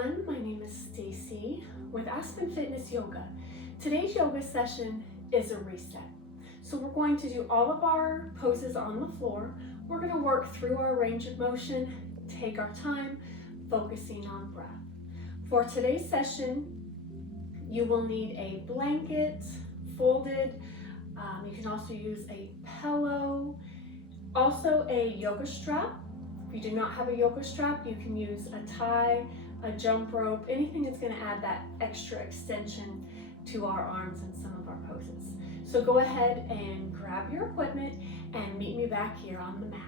everyone, my name is Stacie with Aspen Fitness Yoga. Today's yoga session is a reset. So we're going to do all of our poses on the floor. We're going to work through our range of motion, take our time, focusing on breath. For today's session, you will need a blanket folded. You can also use a pillow, also a yoga strap. If you do not have a yoga strap, you can use a tie, a jump rope, anything that's going to add that extra extension to our arms in some of our poses. So go ahead and grab your equipment and meet me back here on the mat.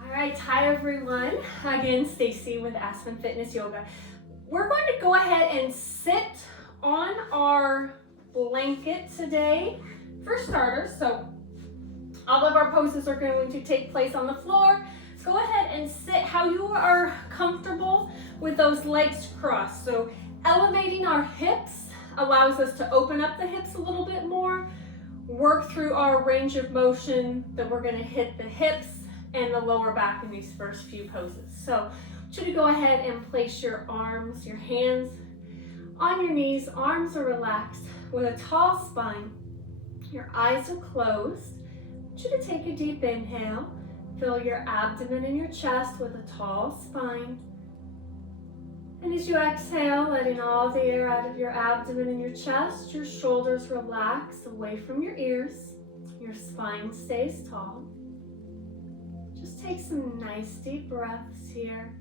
All right, hi everyone. Again, Stacie with Aspen Fitness Yoga. We're going to go ahead and sit on our blanket today for starters. So all of our poses are going to take place on the floor. Go ahead and sit how you are comfortable with those legs crossed. So elevating our hips allows us to open up the hips a little bit more, work through our range of motion that we're going to hit the hips and the lower back in these first few poses. So I want you to go ahead and place your arms, your hands on your knees, arms are relaxed with a tall spine. Your eyes are closed. I want you to take a deep inhale. Fill your abdomen and your chest with a tall spine. And as you exhale, letting all the air out of your abdomen and your chest, your shoulders relax away from your ears. Your spine stays tall. Just take some nice deep breaths here.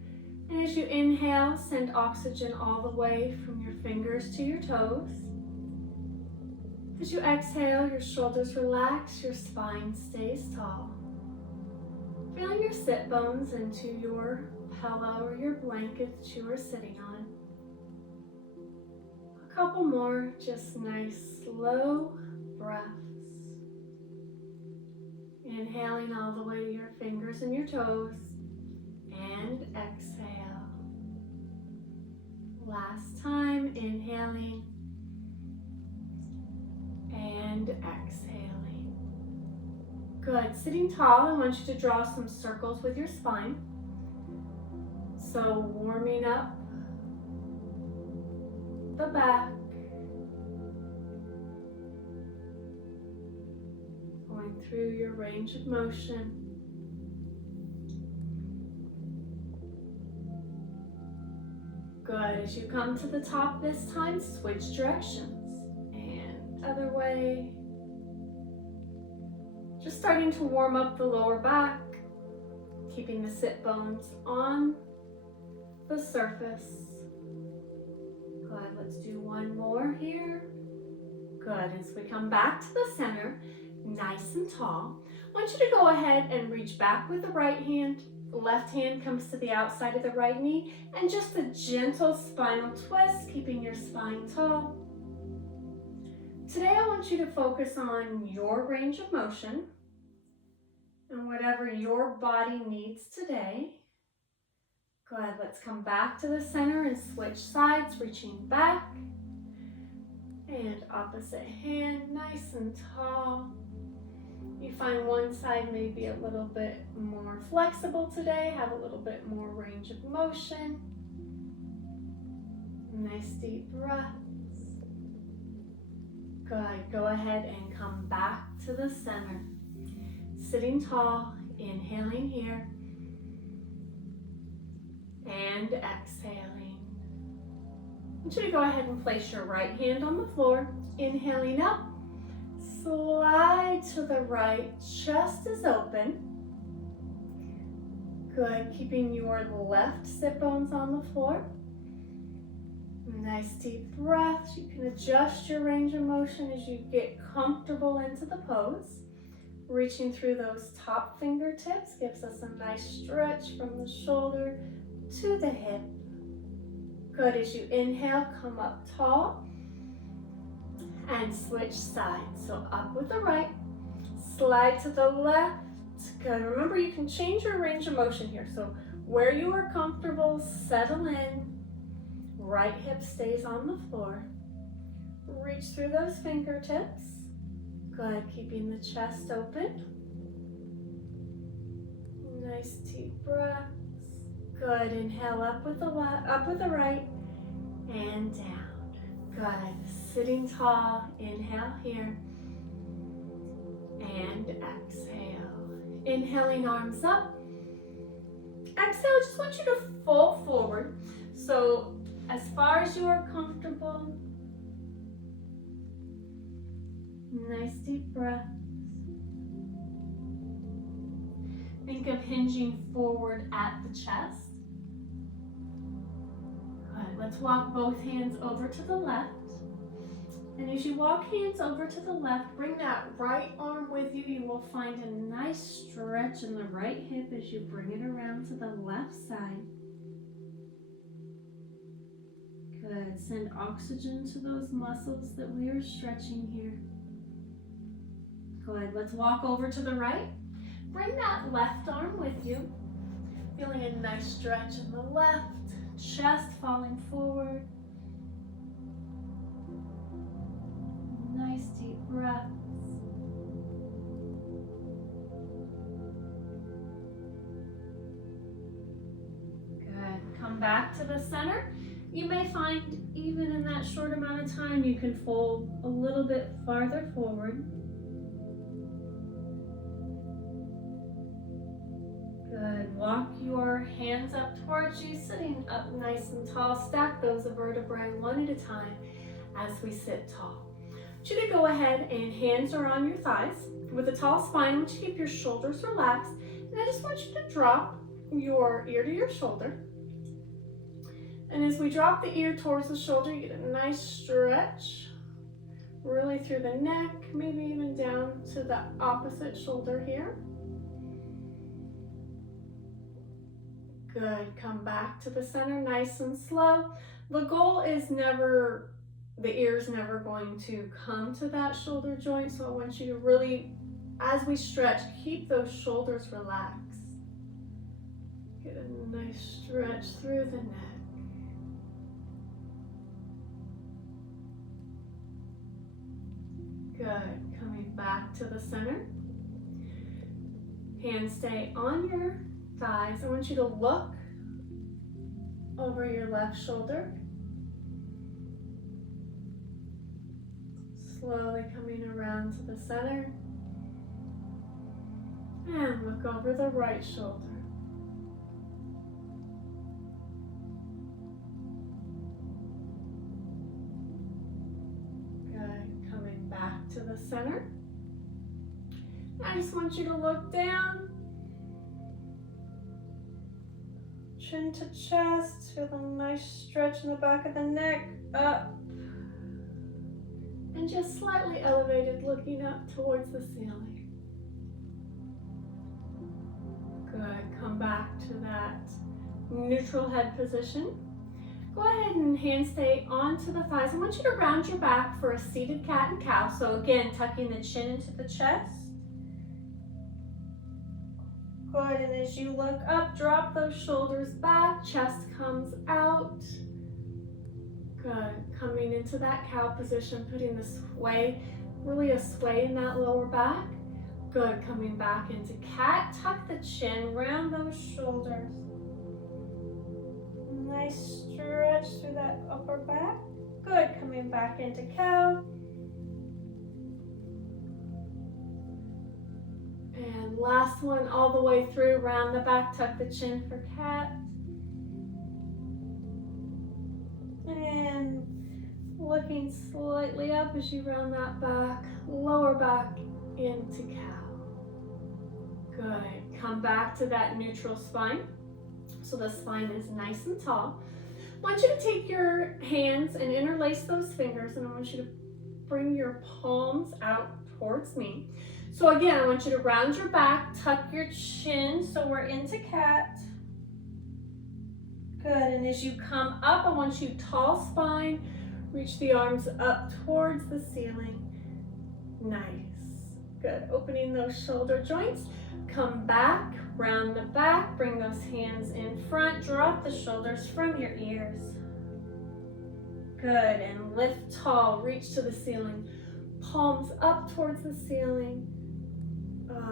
And as you inhale, send oxygen all the way from your fingers to your toes. As you exhale, your shoulders relax, your spine stays tall. Feeling your sit bones into your pillow or your blanket that you are sitting on. A couple more, just nice slow breaths. Inhaling all the way to your fingers and your toes. And exhale. Last time, inhaling. And exhaling. Good. Sitting tall, I want you to draw some circles with your spine. So warming up the back. Going through your range of motion. Good. As you come to the top this time, switch directions. And other way. Just starting to warm up the lower back, keeping the sit bones on the surface. Good, let's do one more here. Good, as we come back to the center, nice and tall, I want you to go ahead and reach back with the right hand. The left hand comes to the outside of the right knee, and just a gentle spinal twist, keeping your spine tall. Today I want you to focus on your range of motion and whatever your body needs today. Good, let's come back to the center and switch sides, reaching back. And opposite hand, nice and tall. You find one side may be a little bit more flexible today, have a little bit more range of motion. Nice deep breaths. Good, go ahead and come back to the center. Sitting tall, inhaling here, and exhaling. I want you to go ahead and place your right hand on the floor, inhaling up, slide to the right, chest is open. Good, keeping your left sit bones on the floor. Nice deep breaths. You can adjust your range of motion as you get comfortable into the pose. Reaching through those top fingertips gives us a nice stretch from the shoulder to the hip. Good, as you inhale, come up tall and switch sides. So up with the right, slide to the left. Good, remember you can change your range of motion here. So where you are comfortable, settle in. Right hip stays on the floor. Reach through those fingertips. Good, keeping the chest open. Nice deep breaths. Good, inhale up with the left, up with the right. and down. Good. Sitting tall. Inhale here. And exhale. Inhaling, arms up. Exhale, just want you to fold forward. So as far as you are comfortable. Nice deep breath. Think of hinging forward at the chest. Good. Let's walk both hands over to the left. And as you walk hands over to the left, bring that right arm with you. You will find a nice stretch in the right hip as you bring it around to the left side. Good. Send oxygen to those muscles that we are stretching here. Good. Let's walk over to the right. Bring that left arm with you. Feeling a nice stretch in the left, chest falling forward. Nice deep breaths. Good. Come back to the center. You may find even in that short amount of time you can fold a little bit farther forward. Good. Walk your hands up towards you, sitting up nice and tall. Stack those vertebrae one at a time as we sit tall. I want you to go ahead and hands are on your thighs. With a tall spine, I want you to keep your shoulders relaxed. And I just want you to drop your ear to your shoulder. And as we drop the ear towards the shoulder, you get a nice stretch. Really through the neck, maybe even down to the opposite shoulder here. Good. Come back to the center nice and slow. The goal is never, the ear's never going to come to that shoulder joint. So I want you to really, as we stretch, keep those shoulders relaxed. Get a nice stretch through the neck. Good. Coming back to the center. Hands stay on your thighs. I want you to look over your left shoulder. Slowly coming around to the center. And look over the right shoulder. Good. Coming back to the center. I just want you to look down. Chin to chest, feel a nice stretch in the back of the neck, up. And just slightly elevated, looking up towards the ceiling. Good, come back to that neutral head position. Go ahead and hand stay onto the thighs. I want you to round your back for a seated cat and cow. So again, tucking the chin into the chest. Good, and as you look up, drop those shoulders back, chest comes out. Good, coming into that cow position, putting the sway, really a sway in that lower back. Good, coming back into cat, tuck the chin, round those shoulders. Nice stretch through that upper back. Good, coming back into cow. And last one, all the way through, round the back, tuck the chin for cat. And looking slightly up as you round that back, lower back into cow. Good. Come back to that neutral spine. So the spine is nice and tall. I want you to take your hands and interlace those fingers, and I want you to bring your palms out towards me. So again, I want you to round your back, tuck your chin, so we're into cat. Good, and as you come up, I want you tall spine, reach the arms up towards the ceiling. Nice. Good, opening those shoulder joints. Come back, round the back, bring those hands in front, drop the shoulders from your ears. Good, and lift tall, reach to the ceiling. Palms up towards the ceiling.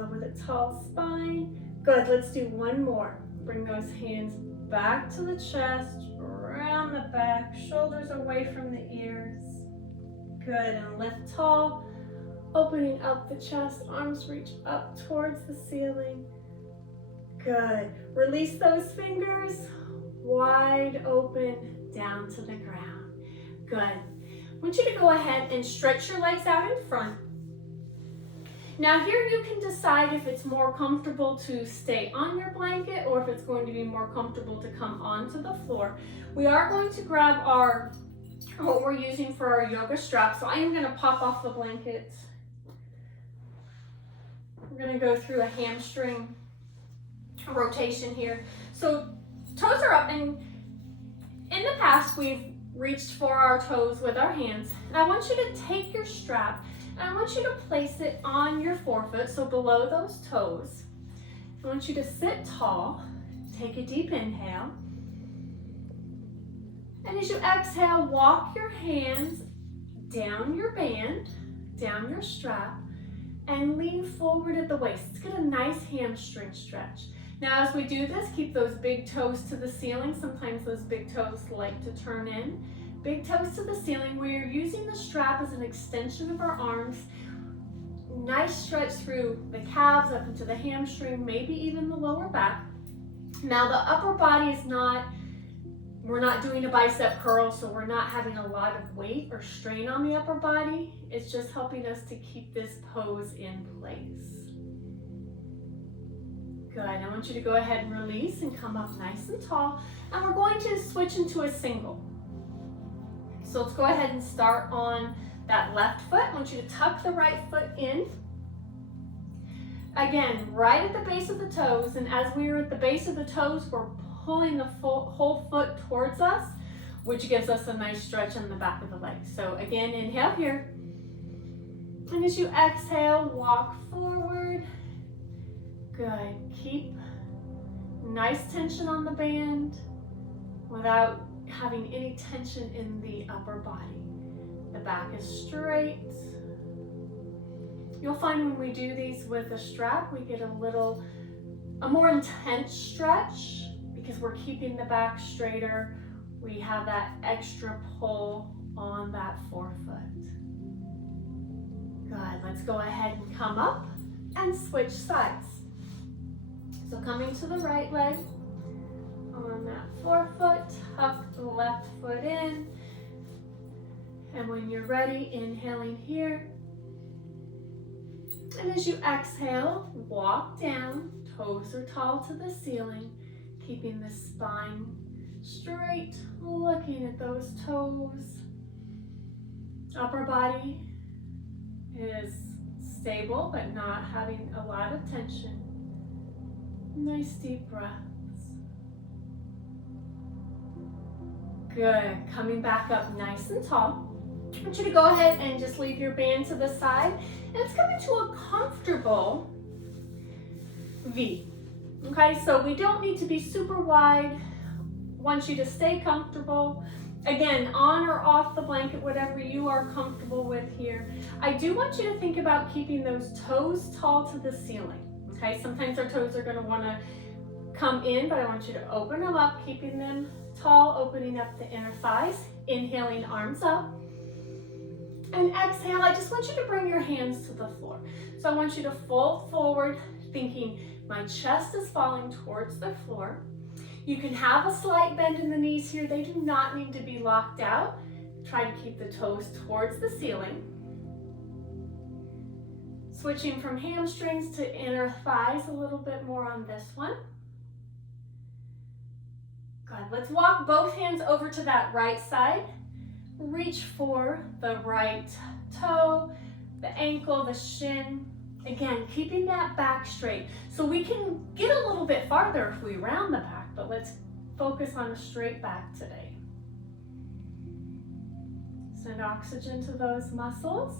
With a tall spine. Good, let's do one more. Bring those hands back to the chest, round the back, shoulders away from the ears. Good, and lift tall, opening up the chest, arms reach up towards the ceiling. Good, release those fingers, wide open, down to the ground. Good. I want you to go ahead and stretch your legs out in front. Now here you can decide if it's more comfortable to stay on your blanket or if it's going to be more comfortable to come onto the floor. We are going to grab what we're using for our yoga strap. So I am going to pop off the blanket. We're going to go through a hamstring rotation here. So toes are up, and in the past we've reached for our toes with our hands. And I want you to take your strap and I want you to place it on your forefoot, so below those toes. I want you to sit tall, take a deep inhale. And as you exhale, walk your hands down your band, down your strap, and lean forward at the waist. Let's get a nice hamstring stretch. Now as we do this, keep those big toes to the ceiling. Sometimes those big toes like to turn in. Big toes to the ceiling. We are using the strap as an extension of our arms. Nice stretch through the calves, up into the hamstring, maybe even the lower back. Now the upper body is not, we're not doing a bicep curl, so we're not having a lot of weight or strain on the upper body. It's just helping us to keep this pose in place. Good, I want you to go ahead and release and come up nice and tall. And we're going to switch into a single. So let's go ahead and start on that left foot. I want you to tuck the right foot in. Again, right at the base of the toes, and as we are at the base of the toes, we're pulling the whole foot towards us, which gives us a nice stretch in the back of the leg. So again, inhale here. And as you exhale, walk forward. Good. Keep nice tension on the band without having any tension in the upper body. The back is straight. You'll find when we do these with a strap, we get a more intense stretch because we're keeping the back straighter. We have that extra pull on that forefoot. Good, let's go ahead and come up and switch sides. So coming to the right leg, on that forefoot, tuck the left foot in. And when you're ready, inhaling here. And as you exhale, walk down, toes are tall to the ceiling, keeping the spine straight, looking at those toes. Upper body is stable, but not having a lot of tension. Nice deep breaths. Good, coming back up nice and tall. I want you to go ahead and just leave your band to the side. And it's coming to a comfortable V. Okay, so we don't need to be super wide. Want you to stay comfortable. Again, on or off the blanket, whatever you are comfortable with here. I do want you to think about keeping those toes tall to the ceiling. Okay, sometimes our toes are going to want to come in, but I want you to open them up, keeping them tall, opening up the inner thighs. Inhaling, arms up. And exhale, I just want you to bring your hands to the floor. So I want you to fold forward, thinking my chest is falling towards the floor. You can have a slight bend in the knees here. They do not need to be locked out. Try to keep the toes towards the ceiling. Switching from hamstrings to inner thighs a little bit more on this one. Good. Let's walk both hands over to that right side. Reach for the right toe, the ankle, the shin. Again, keeping that back straight. So we can get a little bit farther if we round the back, but let's focus on a straight back today. Send oxygen to those muscles.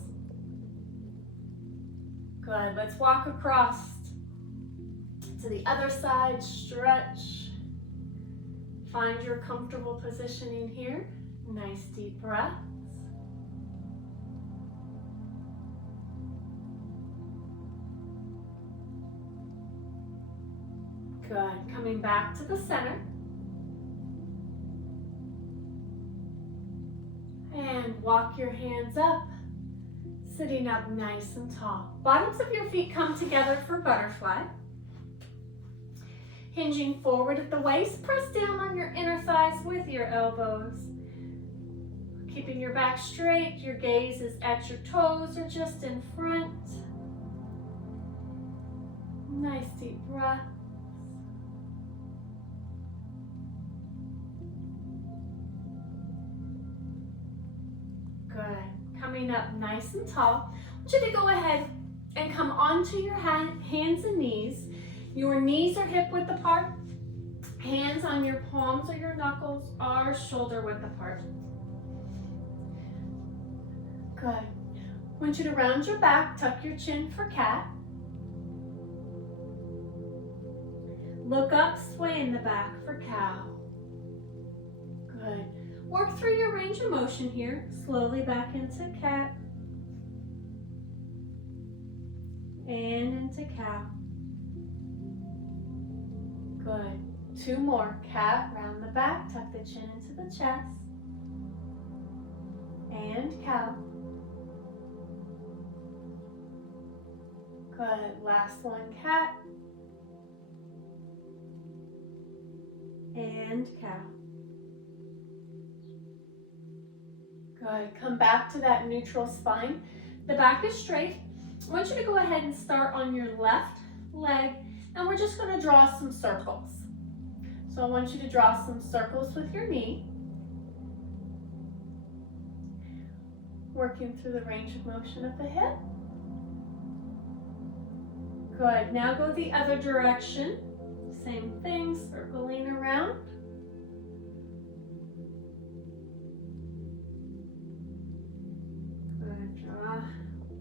Good, let's walk across to the other side, stretch. Find your comfortable positioning here. Nice deep breaths. Good, coming back to the center. And walk your hands up, sitting up nice and tall. Bottoms of your feet come together for butterfly. Hinging forward at the waist, press down on your inner thighs with your elbows. Keeping your back straight, your gaze is at your toes or just in front. Nice deep breath. Good. Coming up nice and tall. I want you to go ahead and come onto your hands and knees. Your knees are hip width apart. Hands on your palms or your knuckles are shoulder width apart. Good. I want you to round your back, tuck your chin for cat. Look up, sway in the back for cow. Good. Work through your range of motion here. Slowly back into cat. And into cow. Good. 2 more. Cat, round the back, tuck the chin into the chest. And cow. Good. Last one, cat. And cow. Good. Come back to that neutral spine. The back is straight. I want you to go ahead and start on your left leg, and we're just going to draw some circles. So I want you to draw some circles with your knee. Working through the range of motion of the hip. Good. Now go the other direction. Same thing, circling around. Good. Draw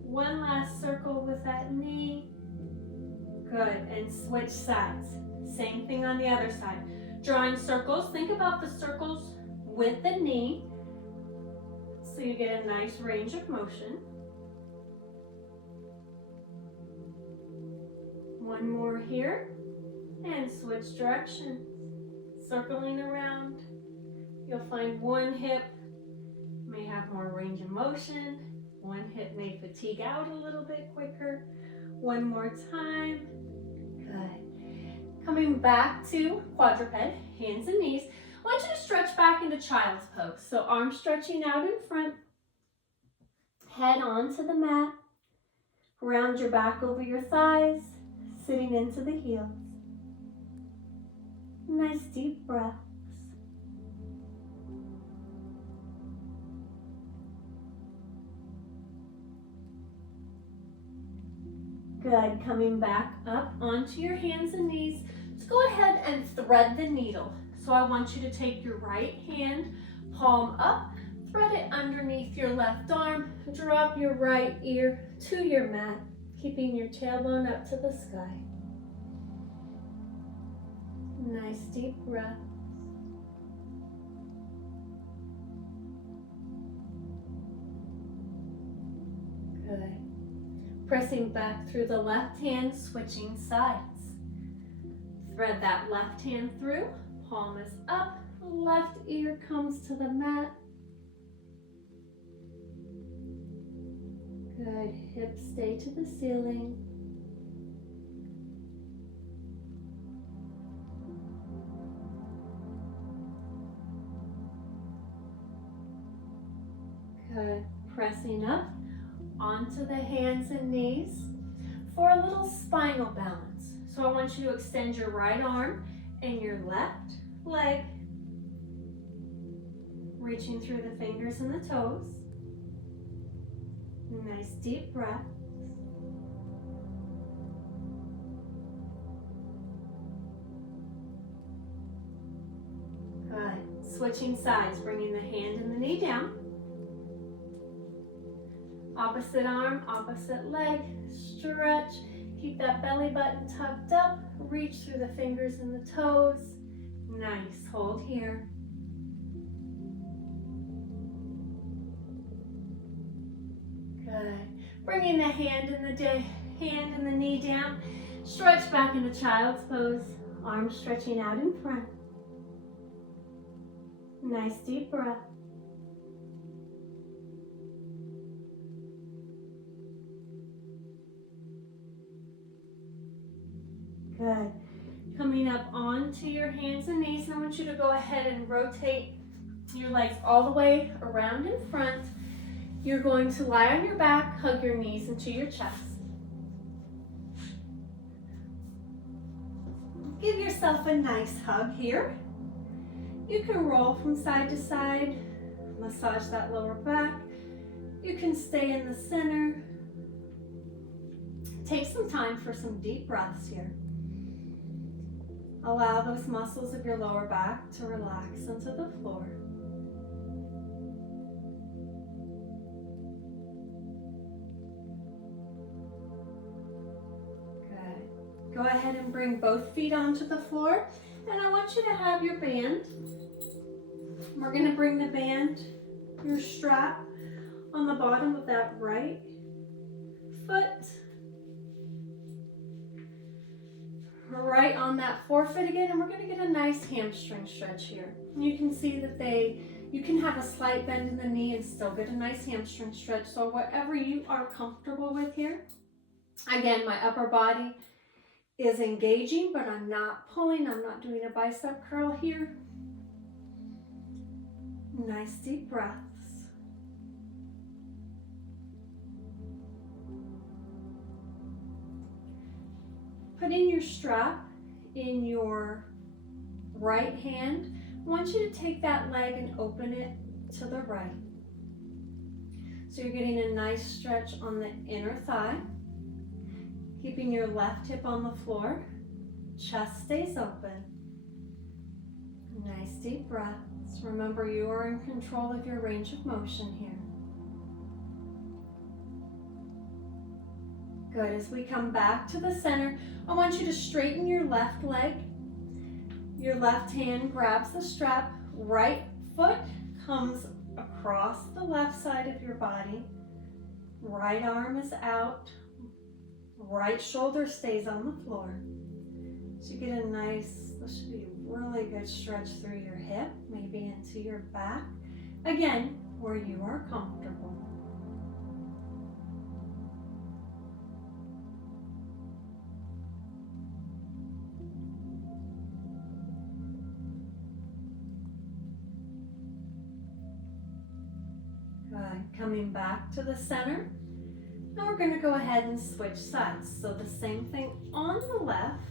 one last circle with that knee. Good. And switch sides. Same thing on the other side. Drawing circles. Think about the circles with the knee so you get a nice range of motion. One more here. And switch directions. Circling around. You'll find one hip may have more range of motion. One hip may fatigue out a little bit quicker. One more time. Good. Coming back to quadruped, hands and knees. I want you to stretch back into child's pose. So arms stretching out in front. Head onto the mat. Round your back over your thighs. Sitting into the heels. Nice deep breaths. Good. Coming back up onto your hands and knees. Let's go ahead and thread the needle. So I want you to take your right hand, palm up, thread it underneath your left arm, drop your right ear to your mat, keeping your tailbone up to the sky. Nice deep breath. Good. Pressing back through the left hand, switching sides. Thread that left hand through, palm is up, left ear comes to the mat. Good. Hips stay to the ceiling. Good. Pressing up onto the hands and knees for a little spinal balance. So I want you to extend your right arm and your left leg, reaching through the fingers and the toes. Nice deep breath. Good. Switching sides, bringing the hand and the knee down. Opposite arm, opposite leg, stretch. Keep that belly button tucked up. Reach through the fingers and the toes. Nice, hold here. Good. Bringing the hand and the knee down. Stretch back into child's pose. Arms stretching out in front. Nice deep breath. Good. Coming up onto your hands and knees, I want you to go ahead and rotate your legs all the way around in front. You're going to lie on your back, hug your knees into your chest. Give yourself a nice hug here. You can roll from side to side, massage that lower back. You can stay in the center. Take some time for some deep breaths here. Allow those muscles of your lower back to relax into the floor. Good. Go ahead and bring both feet onto the floor, and I want you to have your band. We're going to bring the band, your strap, on the bottom of that right foot. Right on that forefoot again, and we're going to get a nice hamstring stretch here. And you can see that you can have a slight bend in the knee and still get a nice hamstring stretch. So whatever you are comfortable with here. Again, my upper body is engaging, but I'm not pulling. I'm not doing a bicep curl here. Nice deep breaths. Putting your strap in your right hand, I want you to take that leg and open it to the right. So you're getting a nice stretch on the inner thigh, keeping your left hip on the floor, chest stays open. Nice deep breaths. Remember, you are in control of your range of motion here. Good. As we come back to the center, I want you to straighten your left leg. Your left hand grabs the strap. Right foot comes across the left side of your body. Right arm is out. Right shoulder stays on the floor. So you get a nice, this should be a really good stretch through your hip, maybe into your back. Again, where you are comfortable. Good. Coming back to the center. Now we're going to go ahead and switch sides. So the same thing on the left.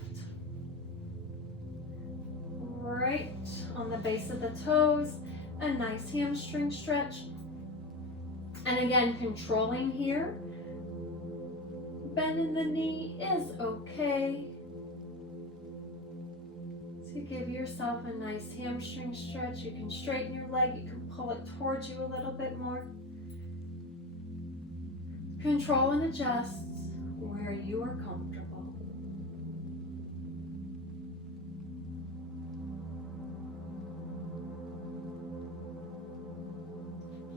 Right on the base of the toes. A nice hamstring stretch. And again, controlling here. Bend in the knee is okay. So give yourself a nice hamstring stretch. You can straighten your leg. You can pull it towards you a little bit more. Control and adjust where you are comfortable.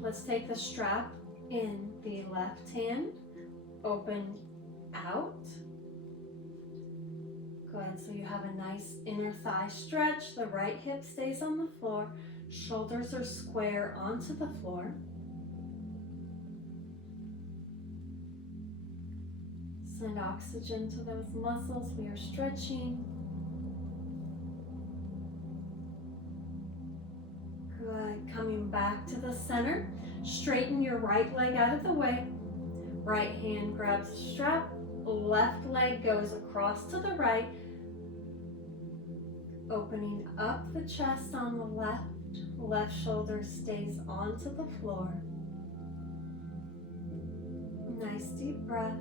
Let's take the strap in the left hand, open out. Good, so you have a nice inner thigh stretch. The right hip stays on the floor. Shoulders are square onto the floor. Send oxygen to those muscles. We are stretching. Good. Coming back to the center. Straighten your right leg out of the way. Right hand grabs the strap. Left leg goes across to the right. Opening up the chest on the left. Left shoulder stays onto the floor. Nice deep breaths.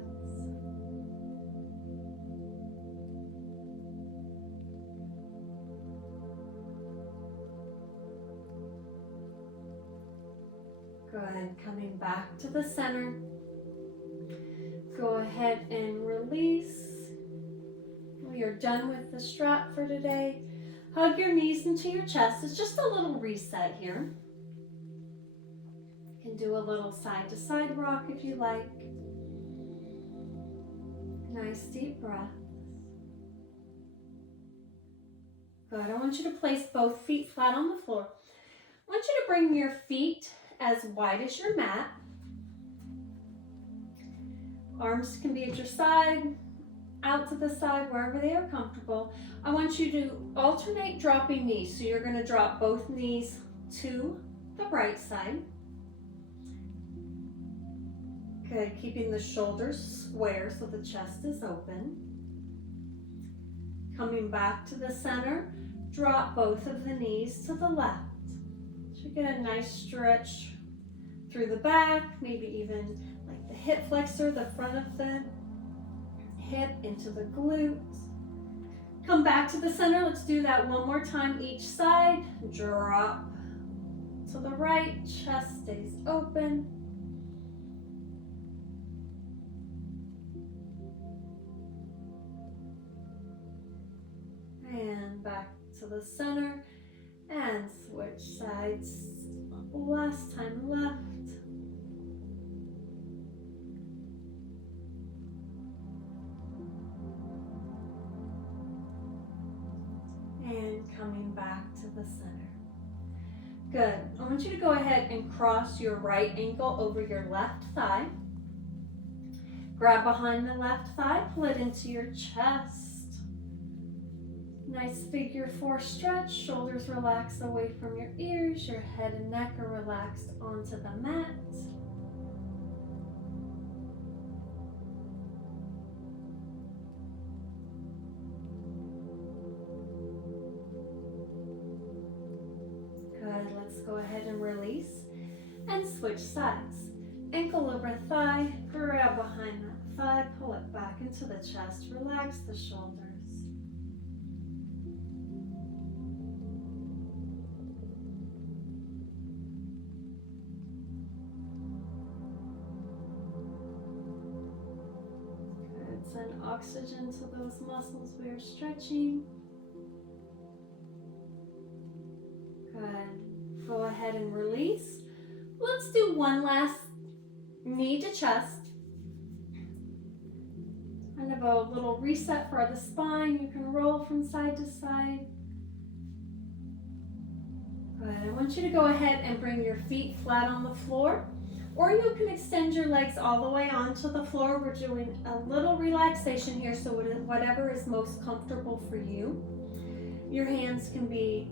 Good. Coming back to the center. Go ahead and release. We are done with the strap for today. Hug your knees into your chest. It's just a little reset here. You can do a little side to side rock if you like. Nice deep breath. Good. I want you to place both feet flat on the floor. I want you to bring your feet as wide as your mat. Arms can be at your side. out to the side, wherever they are comfortable. I want you to alternate dropping knees. So you're going to drop both knees to the right side. Good, keeping the shoulders square so the chest is open. Coming back to the center, drop both of the knees to the left. So you get a nice stretch through the back, maybe even like the hip flexor, the front of the hip into the glutes. Come back to the center. Let's do that one more time each side. Drop to the right, chest stays open. And back to the center and switch sides. Last time left. And coming back to the center. Good. I want you to go ahead and cross your right ankle over your left thigh. Grab behind the left thigh, pull it into your chest. Nice figure 4 stretch, shoulders relax away from your ears, your head and neck are relaxed onto the mat. Good, let's go ahead and release and switch sides. Ankle over thigh, grab behind that thigh, pull it back into the chest, relax the shoulders. Send oxygen to those muscles we are stretching. Good. Go ahead and release. Let's do one last knee to chest. Kind of a little reset for the spine. You can roll from side to side. Good. I want you to go ahead and bring your feet flat on the floor. Or you can extend your legs all the way onto the floor. We're doing a little relaxation here, so whatever is most comfortable for you. Your hands can be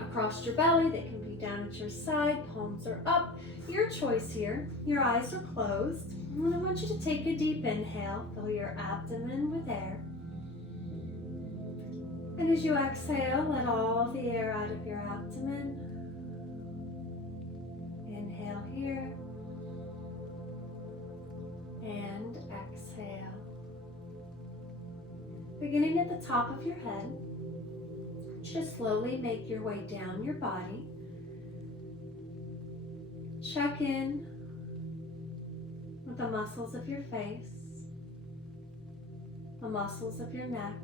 across your belly, they can be down at your side, palms are up. Your choice here. Your eyes are closed. And I want you to take a deep inhale, fill your abdomen with air. And as you exhale, let all the air out of your abdomen. Inhale here and exhale. Beginning at the top of your head, just slowly make your way down your body. Check in with the muscles of your face, the muscles of your neck.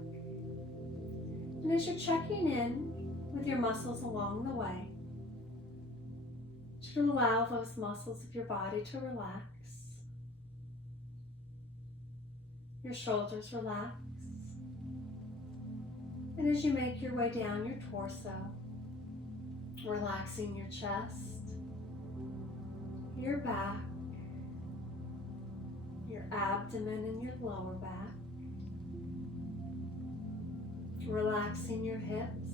And as you're checking in with your muscles along the way, to allow those muscles of your body to relax. Your shoulders relax. And as you make your way down your torso, relaxing your chest, your back, your abdomen and your lower back, relaxing your hips.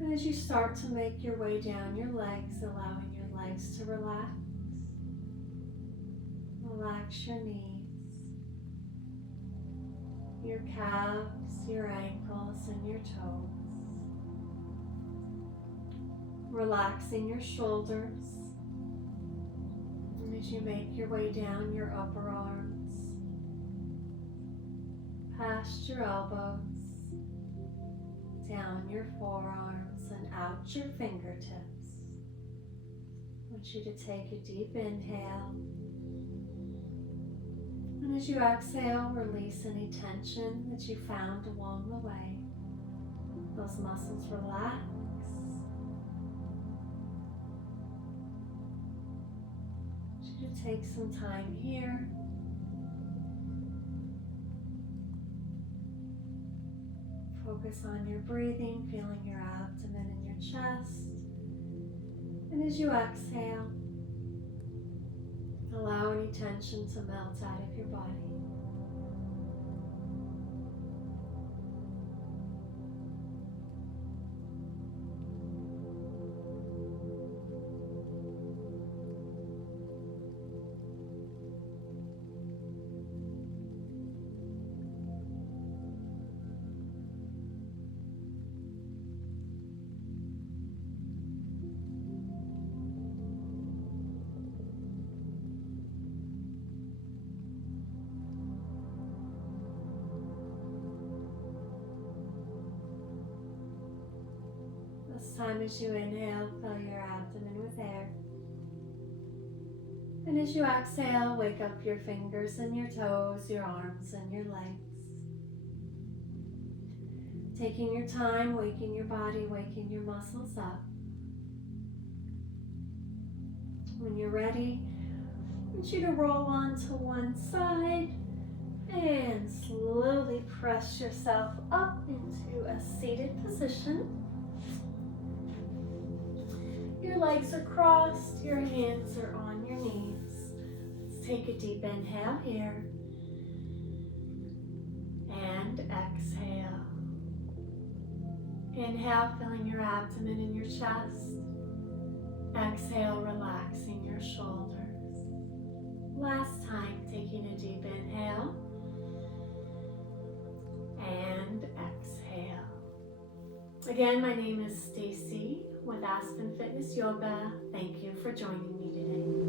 And as you start to make your way down your legs, allowing your legs to relax, relax your knees, your calves, your ankles, and your toes. Relaxing your shoulders. And as you make your way down your upper arms, past your elbows, down your forearms and out your fingertips. I want you to take a deep inhale. And as you exhale, release any tension that you found along the way. Those muscles relax. I want you to take some time here. Focus on your breathing, feeling your abdomen and your chest. And as you exhale, Allow any tension to melt out of your body. This time as you inhale, fill your abdomen with air. And as you exhale, wake up your fingers and your toes, your arms and your legs. Taking your time, waking your body, waking your muscles up. When you're ready, I want you to roll onto one side and slowly press yourself up into a seated position. Your legs are crossed, your hands are on your knees. Let's take a deep inhale here. And exhale. Inhale, filling your abdomen and your chest. Exhale, relaxing your shoulders. Last time, taking a deep inhale. And exhale. Again, my name is Stacie with Aspen Fitness Yoga. Thank you for joining me today.